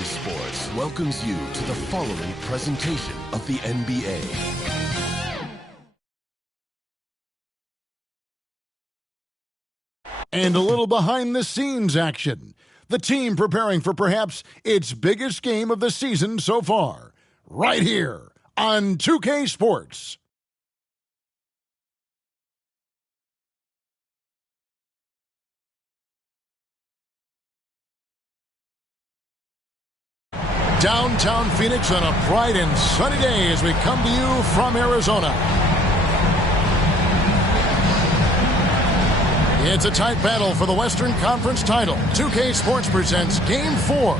2K Sports welcomes you to the following presentation of the NBA. And a little behind-the-scenes action. The team preparing for perhaps its biggest game of the season so far. Right here on 2K Sports. Downtown Phoenix on a bright and sunny day as we come to you from Arizona. It's a tight battle for the Western Conference title. 2K Sports presents Game 4.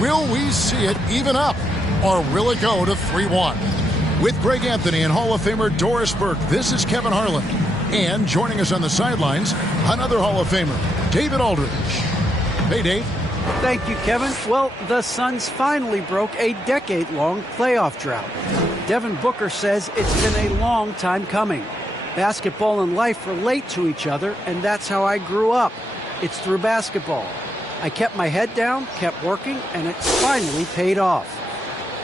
Will we see it even up, or will it go to 3-1? With Greg Anthony and Hall of Famer Doris Burke, this is Kevin Harlan. And joining us on the sidelines, another Hall of Famer, David Aldridge. Hey, Dave. Thank you, Kevin. Well, the Suns finally broke a decade-long playoff drought. Devin Booker says it's been a long time coming. Basketball and life relate to each other, and that's how I grew up. It's through basketball. I kept my head down, kept working, and it's finally paid off.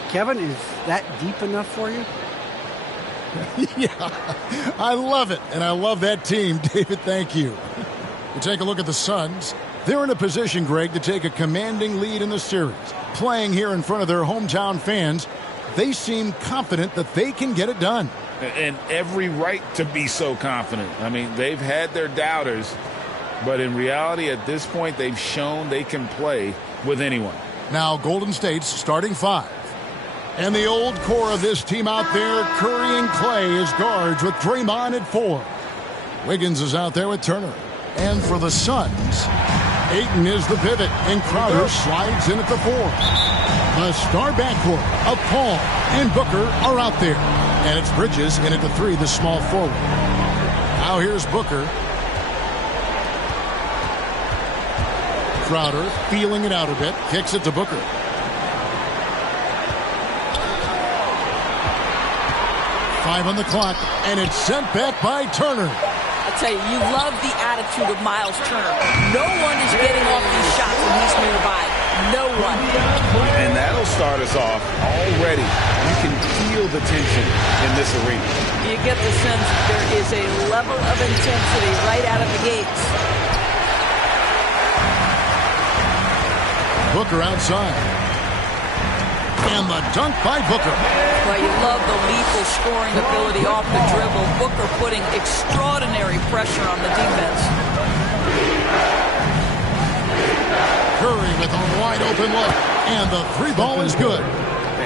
Kevin, is that deep enough for you? Yeah, I love it, and I love that team. David, thank you. You take a look at the Suns. They're in a position, Greg, to take a commanding lead in the series. Playing here in front of their hometown fans, they seem confident that they can get it done. And every right to be so confident. I mean, they've had their doubters, but in reality, at this point, they've shown they can play with anyone. Now, Golden State's starting five. And the old core of this team out there, Curry and Clay as guards with Draymond at 4. Wiggins is out there with Turner. And for the Suns, Ayton is the pivot, and Crowder slides in at the 4. The star backcourt of Paul and Booker are out there. And it's Bridges in at the 3, the small forward. Now here's Booker. Crowder feeling it out a bit, kicks it to Booker. Five on the clock, and it's sent back by Turner. I tell you, you love the attitude of Miles Turner. No one is getting off these shots when he's nearby. No one. And that'll start us off already. You can feel the tension in this arena. You get the sense there is a level of intensity right out of the gates. Booker outside. And the dunk by Booker. Well, you love the lethal scoring ability off the dribble. Booker putting extraordinary pressure on the defense. Curry with a wide open look. And the 3 ball is good.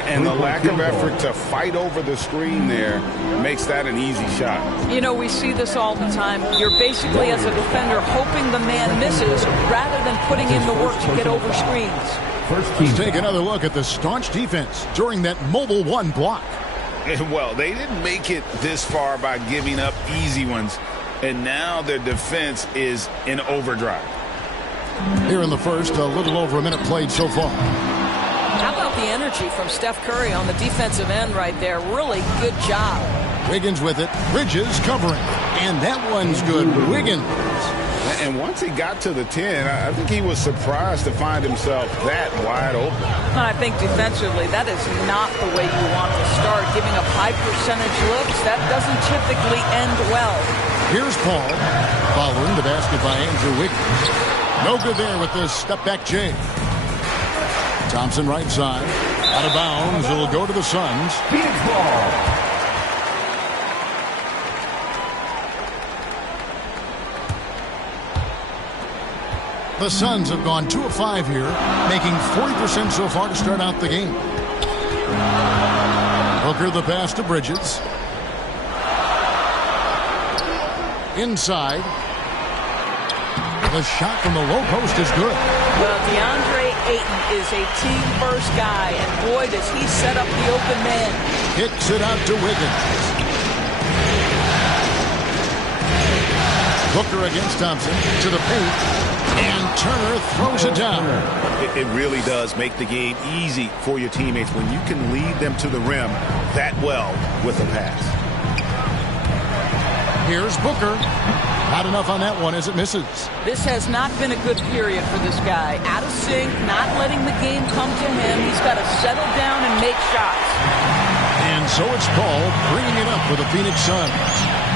And the lack of effort to fight over the screen there makes that an easy shot. You know, we see this all the time. You're basically, as a defender, hoping the man misses rather than putting in the work to get over screens. Let's take another look at the staunch defense during that mobile 1 block. Well, they didn't make it this far by giving up easy ones, and now their defense is in overdrive. Here in the first, a little over a minute played so far. How about the energy from Steph Curry on the defensive end right there? Really good job. Wiggins with it. Bridges covering. And that one's good. Wiggins. And once he got to the 10, I think he was surprised to find himself that wide open. I think defensively, that is not the way you want to start. Giving up high percentage looks, that doesn't typically end well. Here's Paul, following the basket by Andrew Wiggins. No good there with this step-back J. Thompson right side. Out of bounds. It'll go to the Suns. Phoenix ball. The Suns have gone 2 of 5 here, making 40% so far to start out the game. Booker the pass to Bridges. Inside. The shot from the low post is good. Well, DeAndre Ayton is a team-first guy, and boy, does he set up the open man. Kicks it out to Wiggins. Booker against Thompson to the paint. And Turner throws it down. It really does make the game easy for your teammates when you can lead them to the rim that well with a pass. Here's Booker. Not enough on that one as it misses. This has not been a good period for this guy. Out of sync, not letting the game come to him. He's got to settle down and make shots. And so it's Paul bringing it up with the Phoenix Suns.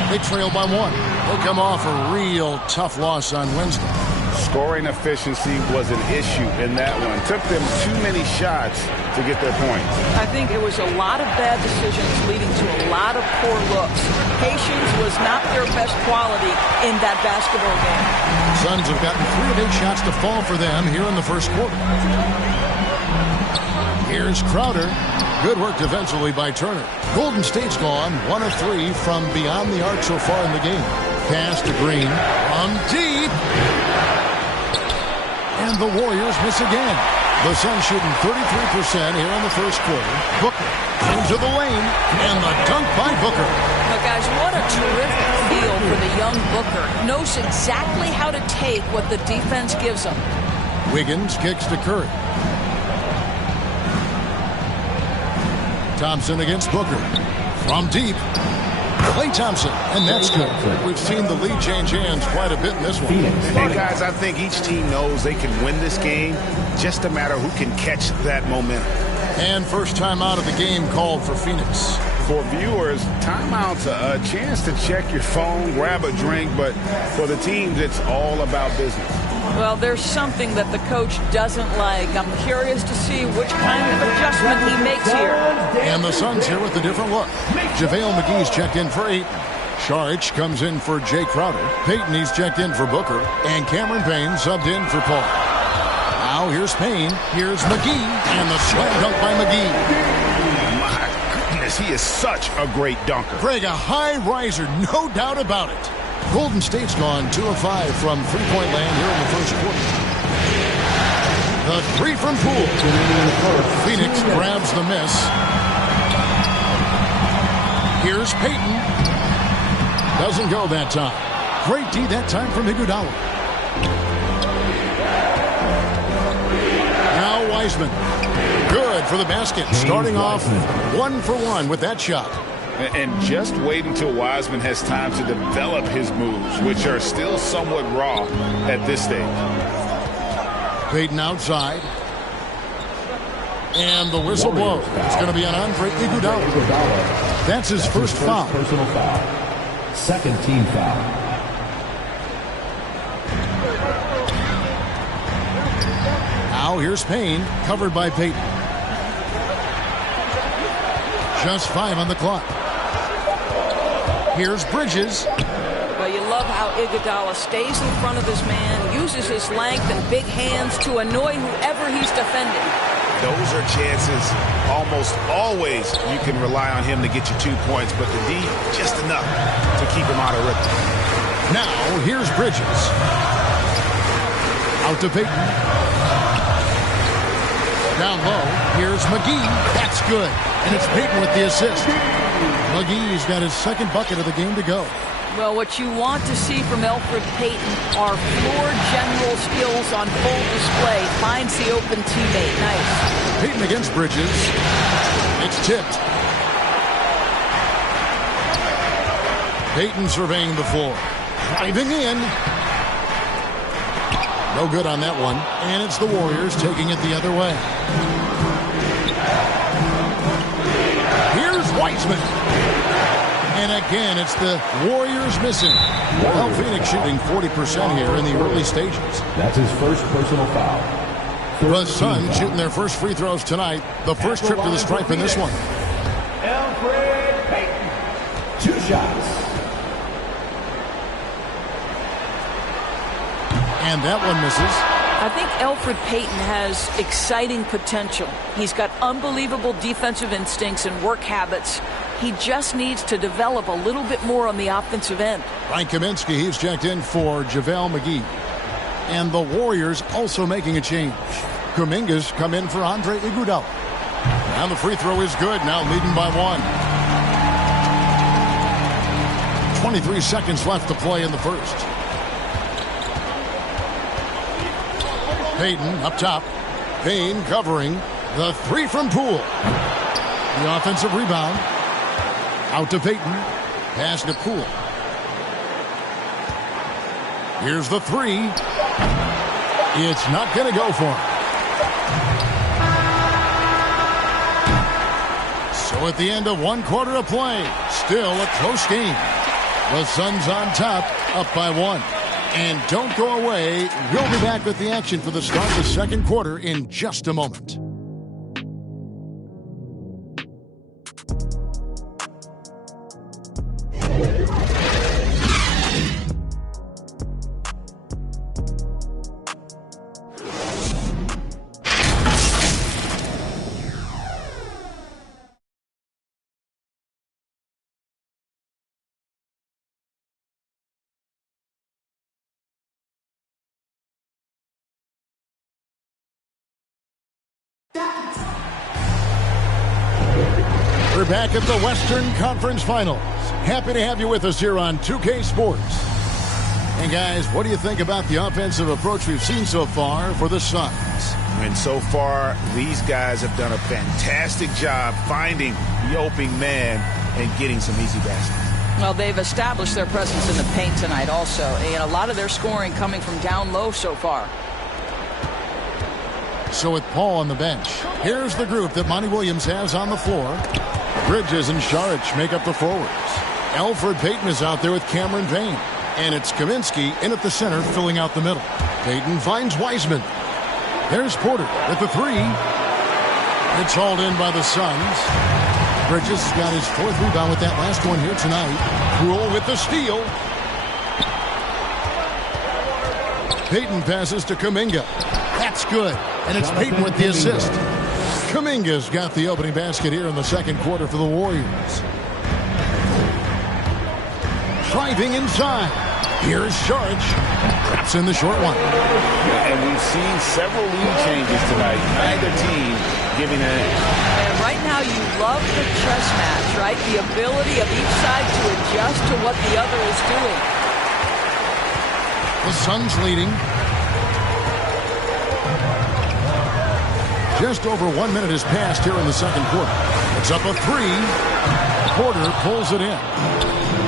They trail by 1. They'll come off a real tough loss on Wednesday. Scoring efficiency was an issue in that one. Took them too many shots to get their points. I think it was a lot of bad decisions leading to a lot of poor looks. Patience was not their best quality in that basketball game. Suns have gotten 3 of 8 shots to fall for them here in the first quarter. Here's Crowder. Good work defensively by Turner. Golden State's gone 1 of 3 from beyond the arc so far in the game. Pass to Green from deep. And the Warriors miss again. The Suns shooting 33% here in the first quarter. Booker into the lane, and the dunk by Booker. Now, guys, what a terrific feel for the young Booker. Knows exactly how to take what the defense gives him. Wiggins kicks to Curry. Thompson against Booker. From deep. Klay Thompson, and that's good. We've seen the lead change hands quite a bit in this one. Hey, guys, I think each team knows they can win this game. Just a matter who can catch that momentum. And first time out of the game called for Phoenix. For viewers, timeout's a chance to check your phone, grab a drink, but for the teams, it's all about business. Well, there's something that the coach doesn't like. I'm curious to see which kind of adjustment he makes here. And the Suns here with a different look. JaVale McGee's checked in for 8. Saric comes in for Jay Crowder. Payton, he's checked in for Booker. And Cameron Payne subbed in for Paul. Now here's Payne. Here's McGee. And the slam dunk by McGee. My goodness, he is such a great dunker. Greg, a high riser, no doubt about it. Golden State's gone 2 of 5 from three-point land here in the first quarter. The 3 from Poole. Phoenix grabs the miss. Here's Payton. Doesn't go that time. Great D that time from Iguodala. Now Wiseman. Good for the basket. Starting off 1 for 1 with that shot. And just wait until Wiseman has time to develop his moves, which are still somewhat raw at this stage. Payton outside. And the whistle blows. It's going to be on Andre Iguodala. That's his first foul. Personal foul. Second team foul. Now here's Payne, covered by Payton. Just 5 on the clock. Here's Bridges. Well, you love how Iguodala stays in front of his man, uses his length and big hands to annoy whoever he's defending. Those are chances almost always you can rely on him to get you 2 points, but the D, just enough to keep him out of rhythm. Now, here's Bridges. Out to Payton. Down low, here's McGee. That's good. And it's Payton with the assist. McGee's got his second bucket of the game to go. Well, what you want to see from Elfrid Payton are floor general skills on full display. Finds the open teammate. Nice. Payton against Bridges. It's tipped. Payton surveying the floor. Driving in. No good on that one. And it's the Warriors taking it the other way. Here's Wiseman. And again, it's the Warriors missing. Well, Phoenix shooting 40% here in the early stages. That's his first personal foul. The Suns shooting their first free throws tonight. The first trip to the stripe in this one. Elfrid Payton. 2 shots. And that one misses. I think Elfrid Payton has exciting potential. He's got unbelievable defensive instincts and work habits. He just needs to develop a little bit more on the offensive end. Frank Kaminsky, he's checked in for JaVale McGee. And the Warriors also making a change. Kuminga's come in for Andre Iguodala. And the free throw is good, now leading by 1. 23 seconds left to play in the first. Payton up top. Payne covering. The 3 from Poole. The offensive rebound. Out to Payton. Pass to Poole. Here's the three. It's not going to go for him. So at the end of 1 quarter of play, still a close game. The Suns on top, up by 1. And don't go away. We'll be back with the action for the start of the second quarter in just a moment. We're back at the Western Conference Finals. Happy to have you with us here on 2K Sports. And guys, what do you think about the offensive approach we've seen so far for the Suns? And so far, these guys have done a fantastic job finding the opening man and getting some easy baskets. Well, they've established their presence in the paint tonight also. And a lot of their scoring coming from down low so far. So with Paul on the bench, here's the group that Monty Williams has on the floor. Bridges and Saric make up the forwards. Elfrid Payton is out there with Cameron Payne. And it's Kaminsky in at the center filling out the middle. Payton finds Wiseman. There's Porter with the three. It's hauled in by the Suns. Bridges has got his 4th rebound with that last one here tonight. Rule with the steal. Payton passes to Kuminga. That's good. And it's Payton with the assist. Kuminga's got the opening basket here in the second quarter for the Warriors. Driving inside. Here's Saric. Traps in the short one. And we've seen several lead changes tonight. Neither team giving an inch. And right now you love the chess match, right? The ability of each side to adjust to what the other is doing. The Suns leading. Just over 1 minute has passed here in the second quarter. It's up a three. Porter pulls it in.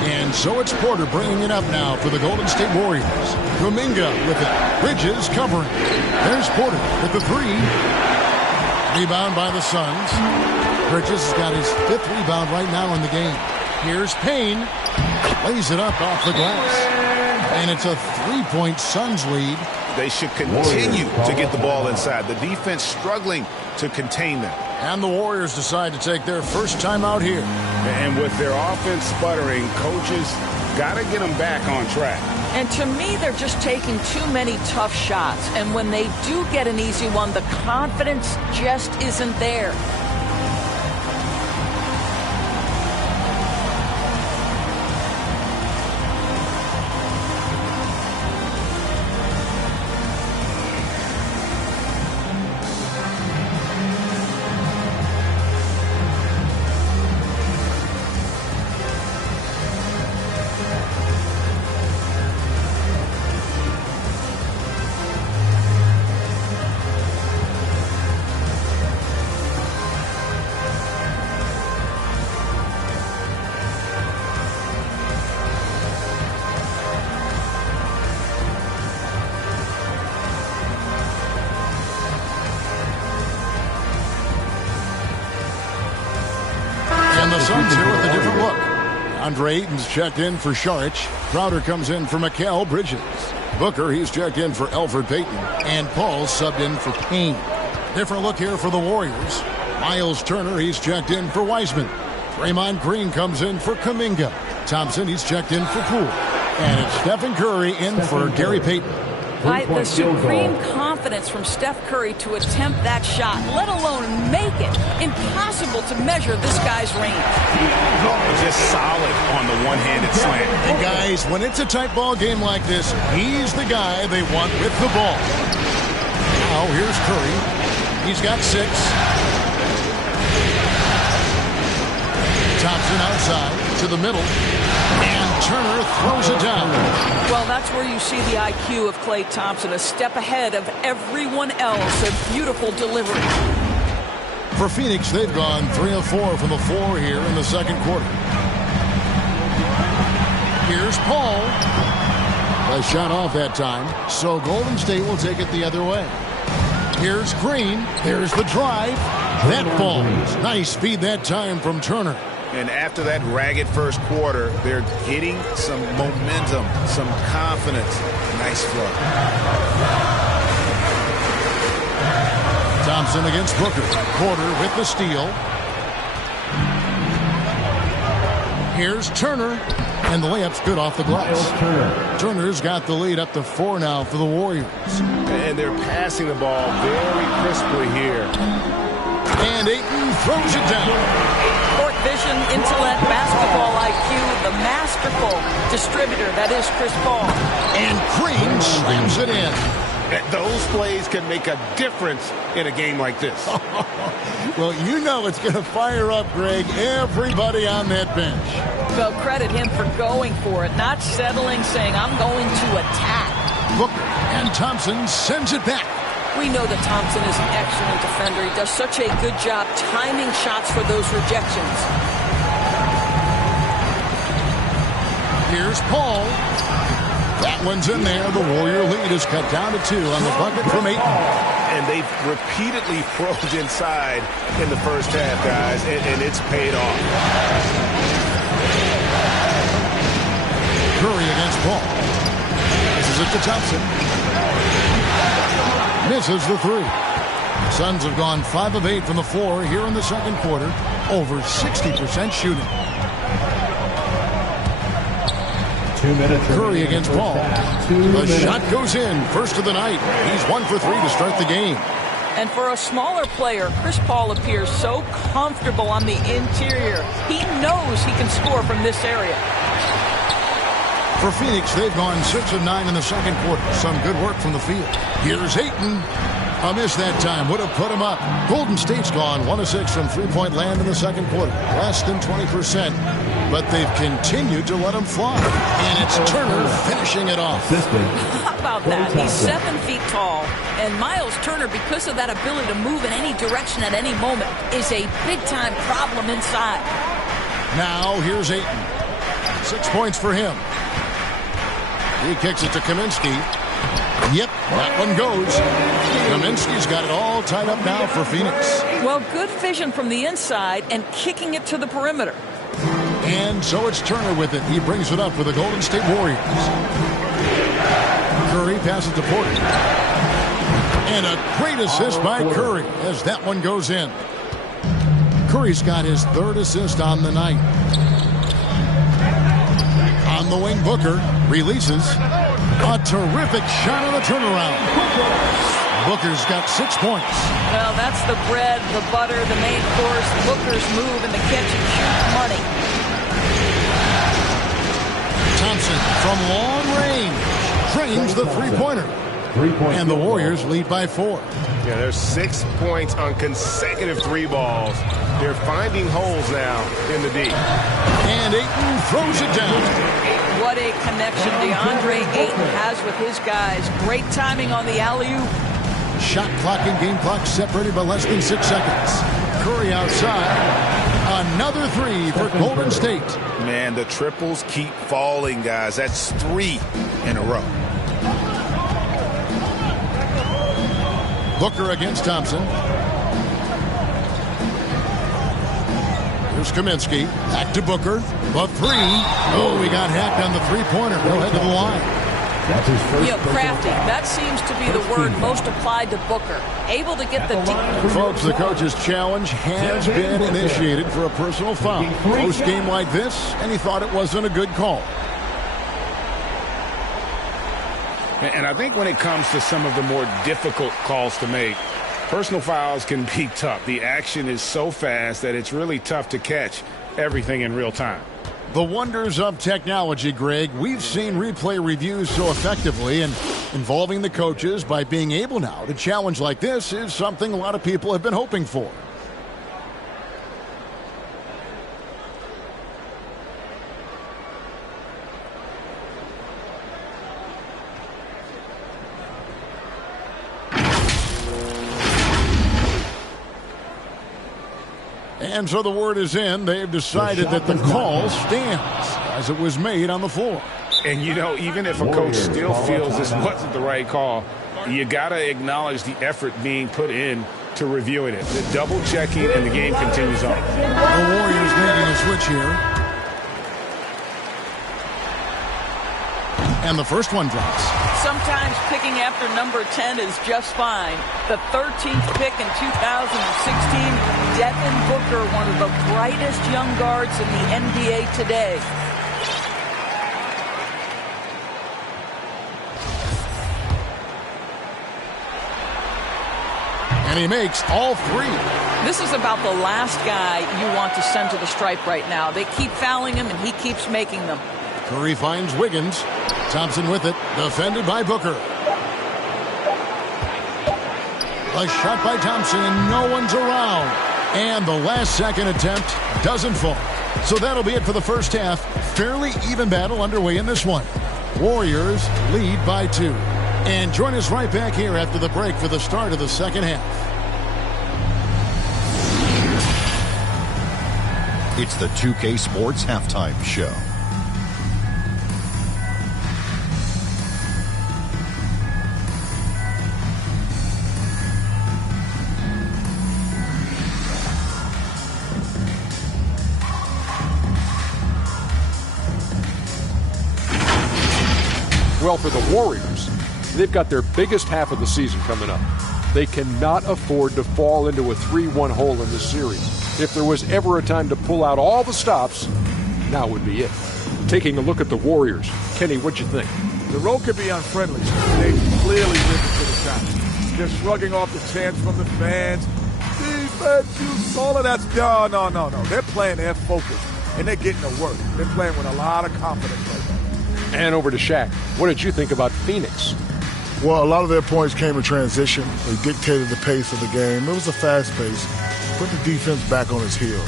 And so it's Porter bringing it up now for the Golden State Warriors. Kuminga with it. Bridges covering. There's Porter with the three. Rebound by the Suns. Bridges has got his 5th rebound right now in the game. Here's Payne. Lays it up off the glass. And it's a 3-point Suns lead. They should continue to get the ball inside. The defense struggling to contain them. And the Warriors decide to take their first time out here. And with their offense sputtering, coaches got to get them back on track. And to me, they're just taking too many tough shots. And when they do get an easy one, the confidence just isn't there. And the Suns here with a different look. Andre Ayton's checked in for Saric. Crowder comes in for Mikal Bridges. Booker, he's checked in for Elfrid Payton. And Paul's subbed in for Payne. Different look here for the Warriors. Miles Turner, he's checked in for Wiseman. Draymond Green comes in for Kuminga. Thompson, he's checked in for Poole. And it's Stephen Curry in for Gary Payton. The supreme confidence from Steph Curry to attempt that shot, let alone make it. Impossible to measure this guy's range. Just solid on the one-handed slant. And guys, when it's a tight ball game like this, he's the guy they want with the ball. Now here's Curry. He's got 6. Thompson outside to the middle. And Turner throws it down. Well, that's where you see the IQ of Klay Thompson, a step ahead of everyone else. A beautiful delivery. For Phoenix, they've gone 3 of 4 from the floor here in the second quarter. Here's Paul. A shot off that time, so Golden State will take it the other way. Here's Green. There's the drive. That falls. Nice feed that time from Turner. And after that ragged first quarter, they're getting some momentum, some confidence. Nice flow. Thompson against Booker. Porter with the steal. Here's Turner. And the layup's good off the glass. Turner's got the lead up to 4 now for the Warriors. And they're passing the ball very crisply here. And Ayton throws it down. Court vision, intellect, basketball IQ, the masterful distributor that is Chris Paul. And Green slams it in. Those plays can make a difference in a game like this. Well, you know it's going to fire up, Greg, everybody on that bench. Well, credit him for going for it, not settling, saying, I'm going to attack. Booker and Thompson sends it back. We know that Thompson is an excellent defender. He does such a good job timing shots for those rejections. Here's Paul. That one's in there. The Warrior lead is cut down to 2 on the bucket from Ayton. And they've repeatedly probed inside in the first half, guys, and it's paid off. Curry against Paul. This is it to Thompson. Misses the 3. Suns have gone 5 of 8 from the floor here in the second quarter. Over 60% shooting. 2 minutes. Curry against Paul. The shot goes in. First of the night. He's 1 for 3 to start the game. And for a smaller player, Chris Paul appears so comfortable on the interior. He knows he can score from this area. For Phoenix, they've gone 6 of 9 in the second quarter. Some good work from the field. Here's Ayton. A miss that time would have put him up. Golden State's gone 1 of 6 from three-point land in the second quarter. Less than 20%. But they've continued to let him fly. And it's Turner finishing it off. How about that? He's 7 feet tall. And Miles Turner, because of that ability to move in any direction at any moment, is a big-time problem inside. Now here's Ayton. 6 points for him. He kicks it to Kaminsky. Yep, that one goes. Kaminsky's got it all tied up now for Phoenix. Well, good vision from the inside and kicking it to the perimeter. And so it's Turner with it. He brings it up for the Golden State Warriors. Curry passes to Porter. And a great assist by Curry as that one goes in. Curry's got his 3rd assist on the night. On the wing, Booker releases. A terrific shot on the turnaround. Booker's got 6 points. Well, that's the bread, the butter, the main course, Booker's move, and the catch-and-shoot money. Thompson from long range drains the three-pointer. And the Warriors lead by 4. Yeah, there's 6 points on consecutive 3 balls. They're finding holes now in the D. And Ayton throws it down. What a connection DeAndre Ayton has with his guys. Great timing on the alley-oop. Shot clock and game clock separated by less than 6 seconds. Curry outside. Another 3 for Golden State. Man, the triples keep falling, guys. That's 3 in a row. Booker against Thompson. Here's Kaminsky. Back to Booker. The 3. Oh, he got hacked on the three-pointer. He'll head to the line. That's his first. Crafty. That seems to be the word most applied to Booker. Able to get the deep. Folks, the coach's challenge has been initiated for a personal foul. Close game like this, and he thought it wasn't a good call. And I think when it comes to some of the more difficult calls to make, personal fouls can be tough. The action is so fast that it's really tough to catch everything in real time. The wonders of technology, Greg. We've seen replay reviews so effectively, and involving the coaches by being able now to challenge like this is something a lot of people have been hoping for. And so the word is in. They've decided that the call stands as it was made on the floor. And, you know, even if a coach still feels this wasn't the right call, you got to acknowledge the effort being put in to reviewing it. The double checking, and the game continues on. The Warriors making a switch here. And the first one drops. Sometimes picking after number 10 is just fine. The 13th pick in 2016, Devin Booker, one of the brightest young guards in the NBA today. And he makes all three. This is about the last guy you want to send to the stripe right now. They keep fouling him, and he keeps making them. Curry finds Wiggins. Thompson with it, defended by Booker. A shot by Thompson, and no one's around. And the last-second attempt doesn't fall. So that'll be it for the first half. Fairly even battle underway in this one. Warriors lead by 2. And join us right back here after the break for the start of the second half. It's the 2K Sports Halftime Show. Well, for the Warriors, they've got their biggest half of the season coming up. They cannot afford to fall into a 3-1 hole in this series. If there was ever a time to pull out all the stops, now would be it. Taking a look at the Warriors, Kenny, what'd you think? The road could be unfriendly. They clearly living for the shot. They're shrugging off the chants from the fans. Defense, you all of that's no. They're playing their focus, and they're getting to work. They're playing with a lot of confidence right now. And over to Shaq. What did you think about Phoenix? Well, a lot of their points came in transition. They dictated the pace of the game. It was a fast pace. Put the defense back on its heels.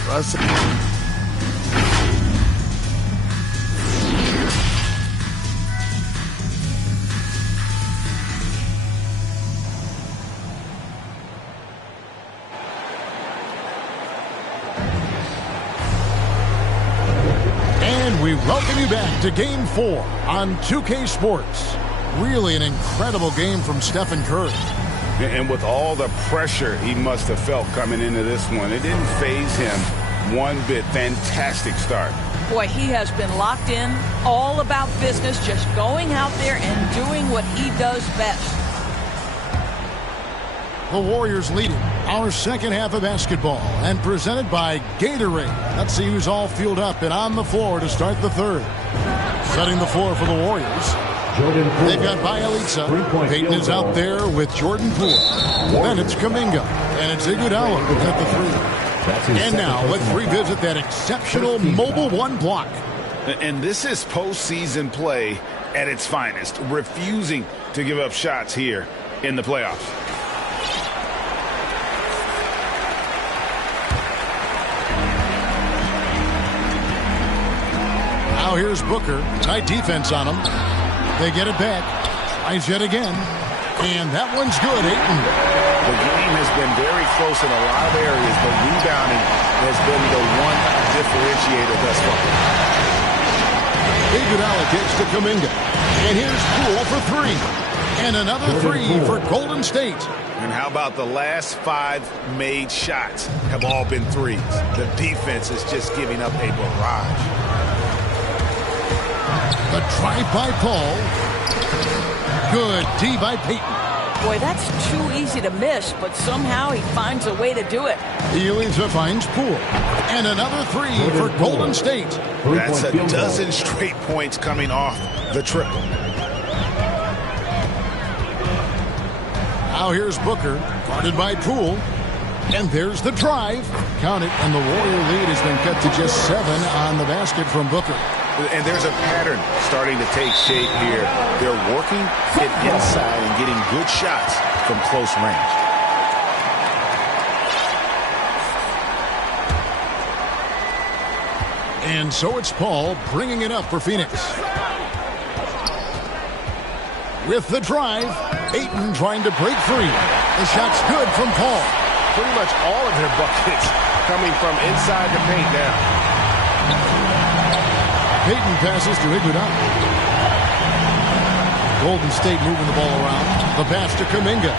And we welcome you back to Game 4 on 2K Sports. Really an incredible game from Stephen Curry. And with all the pressure he must have felt coming into this one, it didn't faze him one bit. Fantastic start. Boy, he has been locked in, all about business, just going out there and doing what he does best. The Warriors leading our second half of basketball and presented by Gatorade. Let's see who's all fueled up and on the floor to start the third. Setting the floor for the Warriors. They've got Bielitsa. Payton is out there with Jordan Poole. Then it's Kuminga. And it's Iguodala at the three. And now let's revisit that exceptional mobile one block. And this is postseason play at its finest. Refusing to give up shots here in the playoffs. Now here's Booker. Tight defense on him. They get it back. Tries yet again. And that one's good, Ayton. The game has been very close in a lot of areas, but rebounding has been the one differentiator thus far. Iguodala kicks to Kuminga. And here's Poole for three. And another three for Golden State. And how about the last 5 made shots have all been threes? The defense is just giving up a barrage. The drive by Paul. Good D by Payton. Boy, that's too easy to miss, but somehow he finds a way to do it. Bielitsa finds Poole. And another three for Golden State. That's a dozen straight points coming off the triple. Now here's Booker, guarded by Poole. And there's the drive. Count it, and the Warrior lead has been cut to just 7 on the basket from Booker. And there's a pattern starting to take shape here. They're working it inside and getting good shots from close range. And so it's Paul bringing it up for Phoenix. With the drive, Ayton trying to break free. The shot's good from Paul. Pretty much all of their buckets coming from inside the paint now. Payton passes to Iguodala. Golden State moving the ball around. The pass to Kuminga.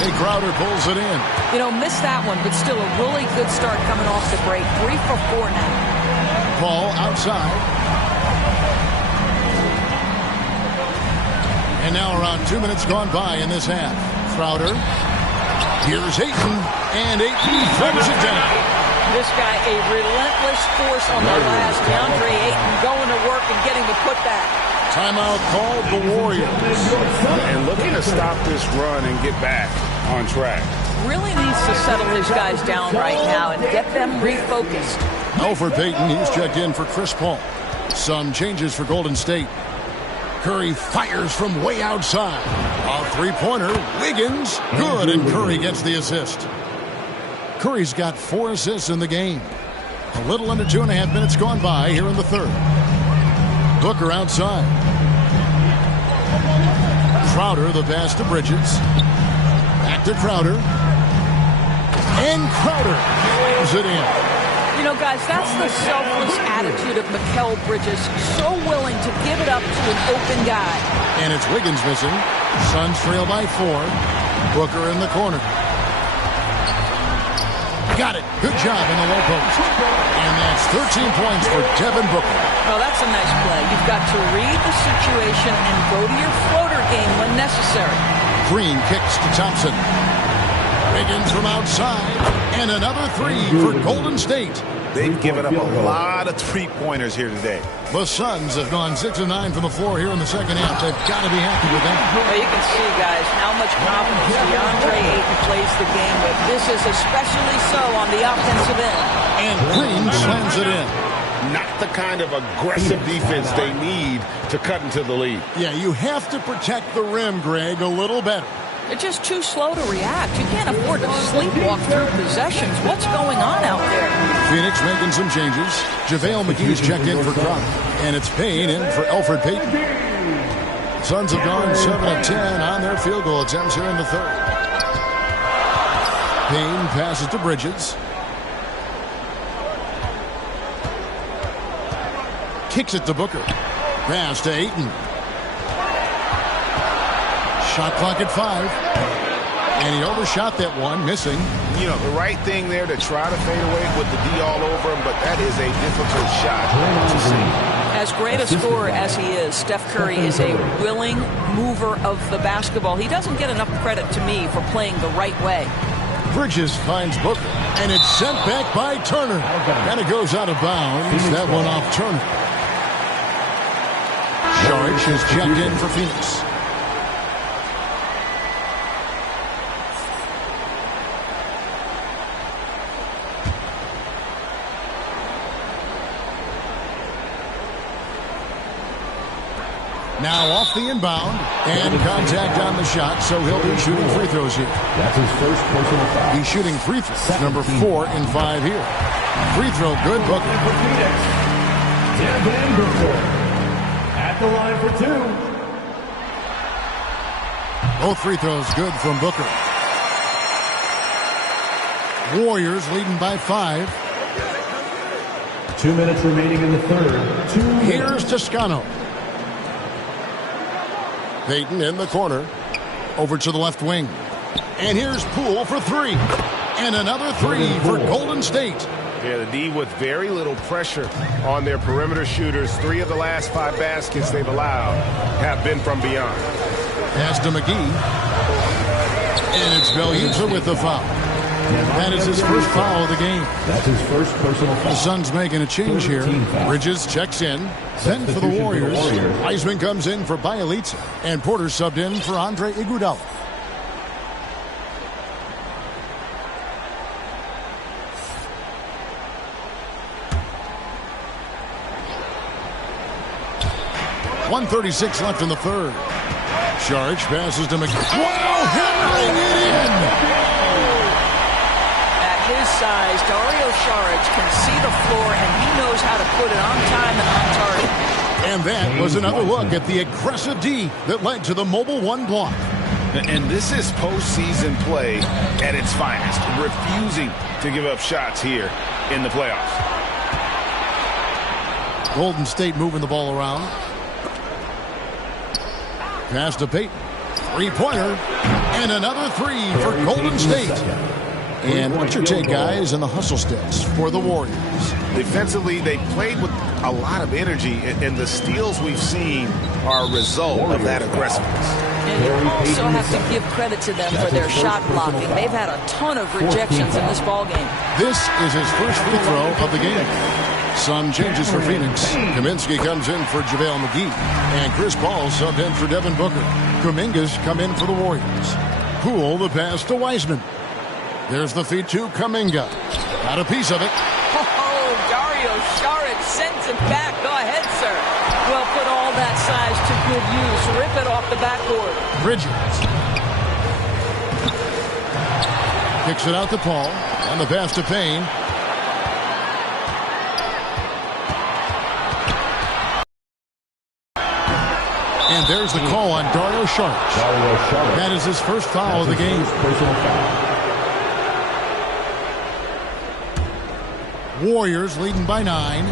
Jay Crowder pulls it in. You know, missed that one, but still a really good start coming off the break. 3 for 4 now. Ball outside. And now around 2 minutes gone by in this half. Crowder. Here's Ayton. And Ayton throws it down. This guy, a relentless force on the last. DeAndre Ayton going to work and getting the putback. Timeout called the Warriors. And looking to stop this run and get back on track. Really needs to settle his guys down right now and get them refocused. Elfrid Payton, he's checked in for Chris Paul. Some changes for Golden State. Curry fires from way outside. A three-pointer. Wiggins. Good, and Curry gets the assist. Curry's got 4 assists in the game. A little under 2.5 minutes gone by here in the third. Booker outside. Crowder, the pass to Bridges. Back to Crowder. And Crowder throws it in. You know, guys, that's the selfless attitude of Mikal Bridges. So willing to give it up to an open guy. And it's Wiggins missing. Suns trail by 4. Booker in the corner. Got it. Good job in the low post. And that's 13 points for Devin Booker. Well, that's a nice play. You've got to read the situation and go to your floater game when necessary. Green kicks to Thompson. Wiggins from outside. And another 3 for Golden State. They've given up a lot of three-pointers here today. The Suns have gone 6 of 9 from the floor here in the second half. They've got to be happy with that. Well, you can see, guys, how much confidence DeAndre Ayton plays the game with. This is especially so on the offensive end. And Green slams it in. Not the kind of aggressive defense they need to cut into the lead. Yeah, you have to protect the rim, Greg, a little better. They're just too slow to react. You can't afford to sleepwalk through possessions. What's going on out there? Phoenix making some changes. JaVale McGee's checked in for Crowder. And it's Payne in for Elfrid Payton. Suns have gone 7 of 10 on their field goal attempts here in the third. Payne passes to Bridges. Kicks it to Booker. Pass to Ayton. Shot clock at 5. And he overshot that one, missing. You know, the right thing there to try to fade away with the D all over him, but that is a difficult shot to see. As great a scorer as he is, Steph Curry is a willing mover of the basketball. He doesn't get enough credit to me for playing the right way. Bridges finds Booker, and it's sent back by Turner. And it goes out of bounds. That one off Turner. Saric is checked in for Phoenix. Now off the inbound, and contact on the shot, so he'll be shooting free throws here. That's his first personal foul. He's shooting free throws, number 4 and 5 here. Free throw, good, Booker. Devin Booker at the line for 2. Both free throws good from Booker. Warriors leading by 5. 2 minutes remaining in the third. Here's Toscano. Payton in the corner. Over to the left wing. And here's Poole for 3. And another 3 for Golden State. Yeah, the D with very little pressure on their perimeter shooters. 3 of the last 5 baskets they've allowed have been from beyond. Pass to McGee. And it's Belyuta with the foul. That is his first foul of the game. That's his first personal foul. The Suns making a change here. Bridges checks in. Then for the Warriors, Wiseman comes in for Bjelica. And Porter subbed in for Andre Iguodala. .136 left in the third. Saric passes to McGee. Wow, hammering it in! At his size, Dario Saric can see the floor, and he knows how to put it on time and on target. And that was another look at the aggressive D that led to the Mobile 1 block. And this is postseason play at its finest, refusing to give up shots here in the playoffs. Golden State moving the ball around. Pass to Payton. Three-pointer. And another three for Golden State. And what's your take, guys, in the hustle steps for the Warriors? Defensively, they played with a lot of energy, and the steals we've seen are a result of that aggressiveness. And you also have to give credit to them for their shot blocking. They've had a ton of rejections in this ballgame. This is his first free throw of the game. Some changes for Phoenix. Kaminsky comes in for JaVale McGee. And Chris Paul subbed in for Devin Booker. Kuminga's come in for the Warriors. Poole the pass to Wiseman. There's the feed to Kuminga. Got a piece of it. Oh, Dario Saric sends it back. Go ahead, sir. Well, put all that size to good use. Rip it off the backboard. Bridges. Kicks it out to Paul. And the pass to Payne. And there's the call on Dario Saric. That is his first foul of the game. Warriors leading by 9.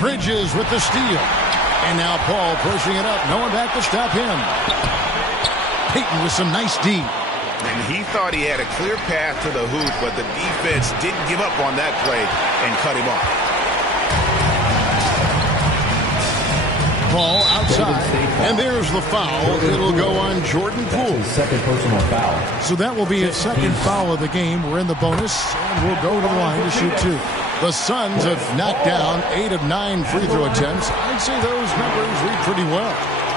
Bridges with the steal. And now Paul pushing it up. No one back to stop him. Payton with some nice D. And he thought he had a clear path to the hoop, but the defense didn't give up on that play and cut him off. Paul outside, and there's the foul. It'll go on Jordan Poole. Second personal foul. So that will be his second foul of the game. We're in the bonus, and we'll go to the line to shoot 2. The Suns have knocked down 8 of 9 free throw attempts. I'd say those numbers read pretty well.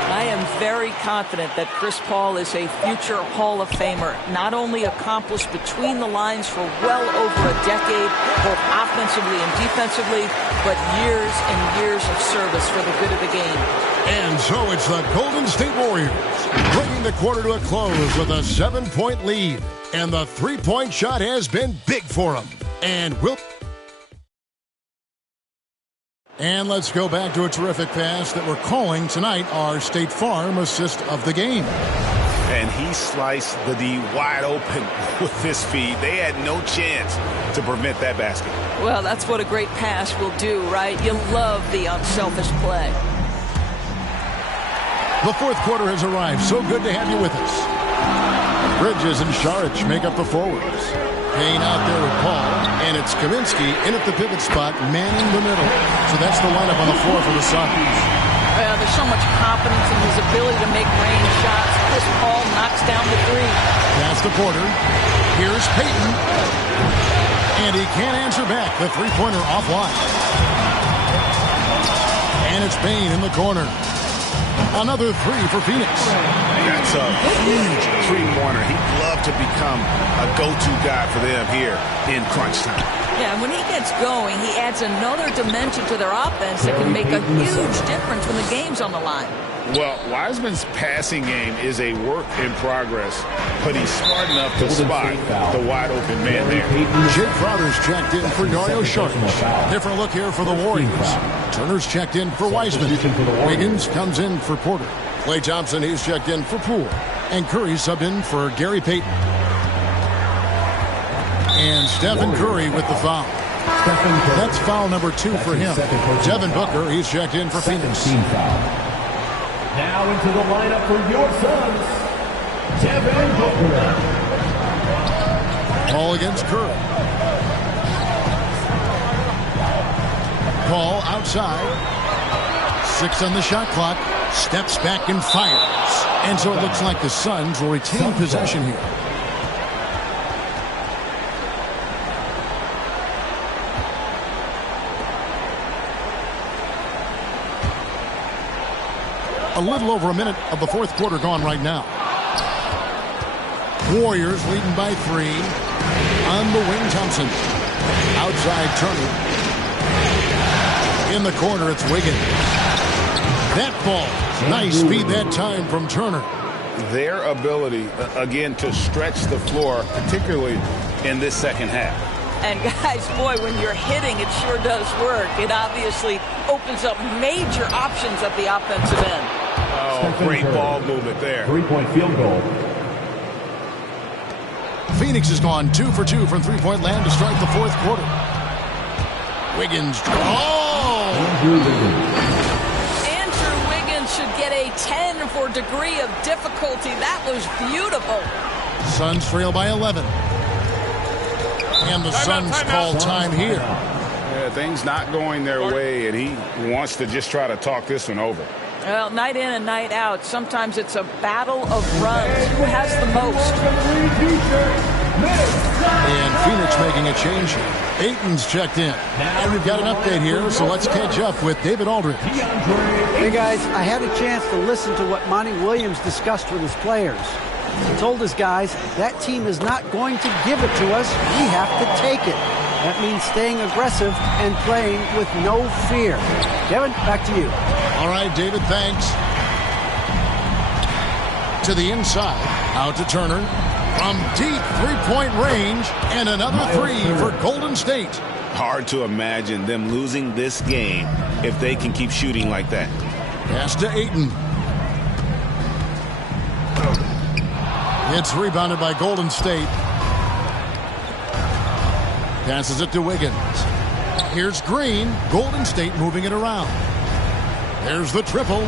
I am very confident that Chris Paul is a future Hall of Famer. Not only accomplished between the lines for well over a decade, both offensively and defensively, but years and years of service for the good of the game. And so it's the Golden State Warriors bringing the quarter to a close with a 7-point lead. And the three-point shot has been big for them. And let's go back to a terrific pass that we're calling tonight our State Farm assist of the game. And he sliced the D wide open with this feed. They had no chance to prevent that basket. Well, that's what a great pass will do, right? You love the unselfish play. The fourth quarter has arrived. So good to have you with us. Bridges and Saric make up the forwards. Payne out there with Paul, and it's Kaminsky in at the pivot spot, manning the middle. So that's the lineup on the floor for the Suns. Well, there's so much confidence in his ability to make range shots. Chris Paul knocks down the 3. Pass to Porter. Here's Payton. And he can't answer back. The three-pointer offline. And it's Payne in the corner. Another 3 for Phoenix. That's a huge three-pointer. He'd love to become a go-to guy for them here in crunch time. Yeah, when he gets going, he adds another dimension to their offense that can make a huge difference when the game's on the line. Well, Wiseman's passing game is a work in progress, but he's smart enough to spot the wide-open man there. Jake Crowder's checked in for Dario Saric. Different look here for the Warriors. Turner's checked in for Wiseman. Wiggins comes in for Porter. Klay Thompson, he's checked in for Poole. And Curry subbed in for Gary Payton. And Stephen Curry with the foul. That's foul number 2 for him. Devin Booker, he's checked in for Phoenix. Now into the lineup for your Suns, Devin Booker. Paul against Curry. Paul outside. 6 on the shot clock. Steps back and fires. And so it looks like the Suns will retain possession here. A little over a minute of the fourth quarter gone right now. Warriors leading by 3. On the wing, Thompson. Outside, Turner. In the corner, it's Wiggins. That ball. Nice speed that time from Turner. Their ability, again, to stretch the floor, particularly in this second half. And guys, boy, when you're hitting, it sure does work. It obviously opens up major options at the offensive end. Oh, great ball movement there. 3-point field goal. Phoenix has gone 2 for 2 from three-point land to start the fourth quarter. Wiggins. Oh! Andrew Wiggins should get a 10 for degree of difficulty. That was beautiful. Suns trail by 11. And the Suns call time here. Yeah, things not going their way, and he wants to just try to talk this one over. Well, night in and night out, sometimes it's a battle of runs. Who has the most? And Phoenix making a change here. Ayton's checked in. And we've got an update here, so let's catch up with David Aldridge. Hey, guys, I had a chance to listen to what Monty Williams discussed with his players. He told his guys, that team is not going to give it to us. We have to take it. That means staying aggressive and playing with no fear. Kevin, back to you. All right, David, thanks. To the inside, out to Turner. From deep three-point range, and another three for Golden State. Hard to imagine them losing this game if they can keep shooting like that. Pass to Ayton. It's rebounded by Golden State. Passes it to Wiggins. Here's Green. Golden State moving it around. There's the triple.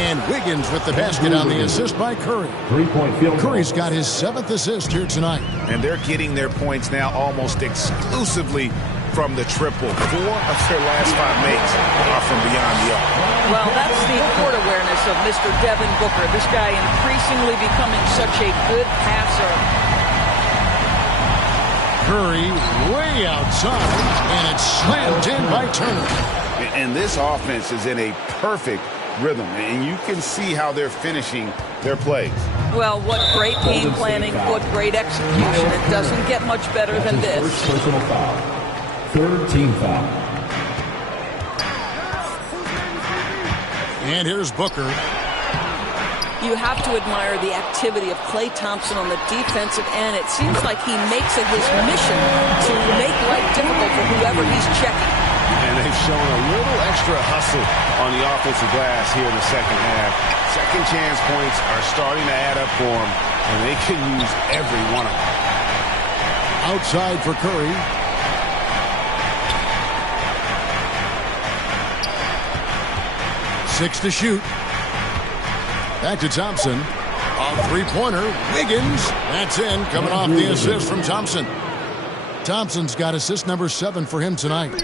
And Wiggins with the basket on the assist by Curry. Three-point field goal. Curry's got his 7th assist here tonight. And they're getting their points now almost exclusively from the triple. 4 of their last 5 makes are from beyond the arc. Well, that's the court awareness of Mr. Devin Booker. This guy increasingly becoming such a good passer. Curry way outside, and it's slammed in by Turner. And this offense is in a perfect rhythm, and you can see how they're finishing their plays. Well, what great game planning, what great execution. It doesn't get much better than this. First personal foul. Third team foul. And here's Booker. You have to admire the activity of Klay Thompson on the defensive end. It seems like he makes it his mission to make life difficult for whoever he's checking. And they've shown a little extra hustle on the offensive glass here in the second half. Second chance points are starting to add up for them, and they can use every one of them. Outside for Curry. Six to shoot. Back to Thompson. A three-pointer. Wiggins. That's in. Coming off the assist from Thompson. Thompson's got assist number 7 for him tonight.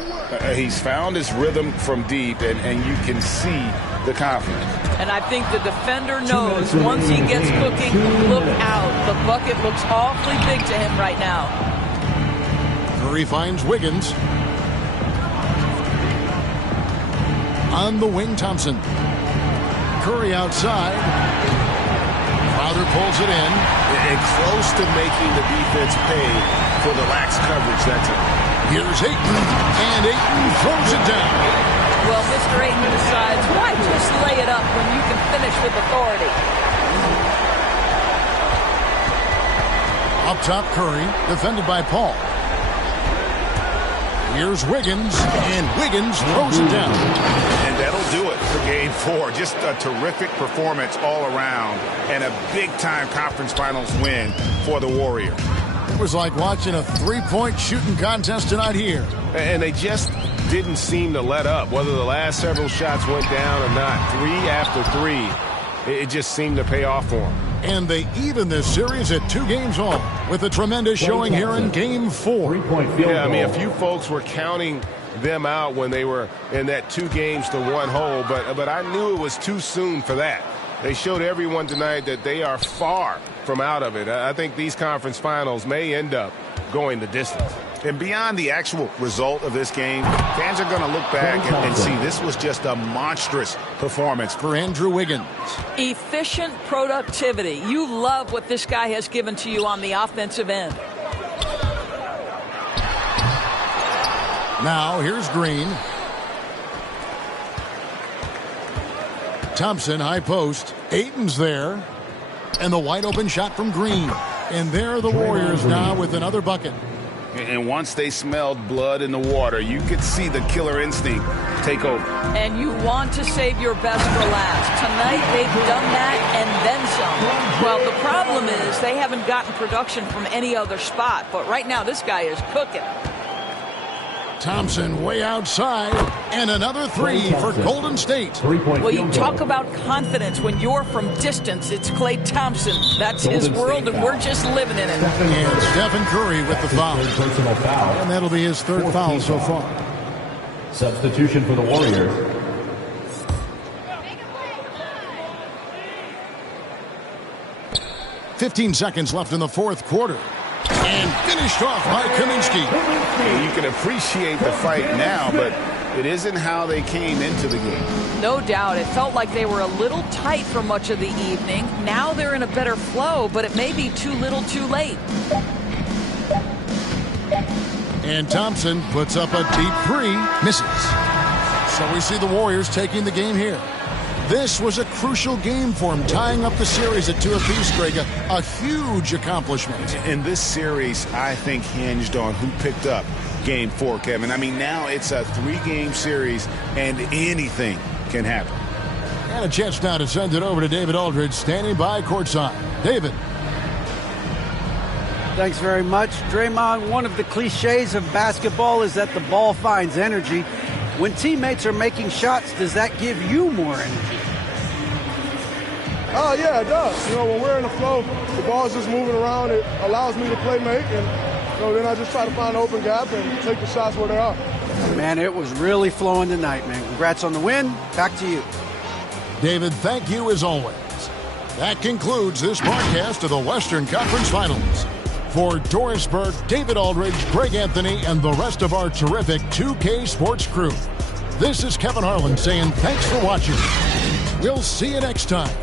He's found his rhythm from deep, and you can see the confidence. And I think the defender knows once he gets cooking, look out. The bucket looks awfully big to him right now. Curry finds Wiggins. On the wing, Thompson. Curry outside. Crowder pulls it in. And close to making the defense pay for the lax coverage that time. Here's Ayton, and Ayton throws it down. Well, Mr. Ayton decides, why just lay it up when you can finish with authority? Up top, Curry, defended by Paul. Here's Wiggins, and Wiggins throws it down. And that'll do it for Game 4. Just a terrific performance all around, and a big-time conference finals win for the Warriors. It was like watching a three-point shooting contest tonight here. And they just didn't seem to let up, whether the last several shots went down or not. 3 after 3, it just seemed to pay off for them. And they even this series at 2 games on with a tremendous showing here in Game 4. Three-point field goal. Yeah, I mean, a few folks were counting them out when they were in that 2 games to 1 hole, but I knew it was too soon for that. They showed everyone tonight that they are far from out of it. I think these conference finals may end up going the distance. And beyond the actual result of this game, fans are going to look back and see this was just a monstrous performance for Andrew Wiggins. Efficient productivity. You love what this guy has given to you on the offensive end. Now here's Green. Thompson, high post. Ayton's there. And the wide open shot from Green. And there are the Warriors now with another bucket. And once they smelled blood in the water, you could see the killer instinct take over. And you want to save your best for last. Tonight they've done that and then some. Well, the problem is they haven't gotten production from any other spot. But right now this guy is cooking. Thompson way outside, and another three for Golden State. Well, you talk about confidence when you're from distance. It's Klay Thompson. That's his world, and we're just living in it. And Stephen Curry with the foul. And that'll be his third foul so far. Substitution for the Warriors. .15 left in the fourth quarter. And finished off by Kaminsky. You can appreciate the fight now, but it isn't how they came into the game. No doubt. It felt like they were a little tight for much of the evening. Now they're in a better flow, but it may be too little too late. And Thompson puts up a deep three, misses. So we see the Warriors taking the game here. This was a crucial game for him, tying up the series at 2 apiece, Greg. A huge accomplishment. And this series, I think, hinged on who picked up Game 4, Kevin. I mean, now it's a 3-game series, and anything can happen. And a chance now to send it over to David Aldridge, standing by courtside. David. Thanks very much. Draymond, one of the cliches of basketball is that the ball finds energy. When teammates are making shots, does that give you more energy? Oh, yeah, it does. You know, when we're in the flow, the ball's just moving around. It allows me to play make, and then I just try to find an open gap and take the shots where they are. Man, it was really flowing tonight, man. Congrats on the win. Back to you. David, thank you as always. That concludes this broadcast of the Western Conference Finals. For Doris Burke, David Aldridge, Greg Anthony, and the rest of our terrific 2K Sports crew, this is Kevin Harlan saying thanks for watching. We'll see you next time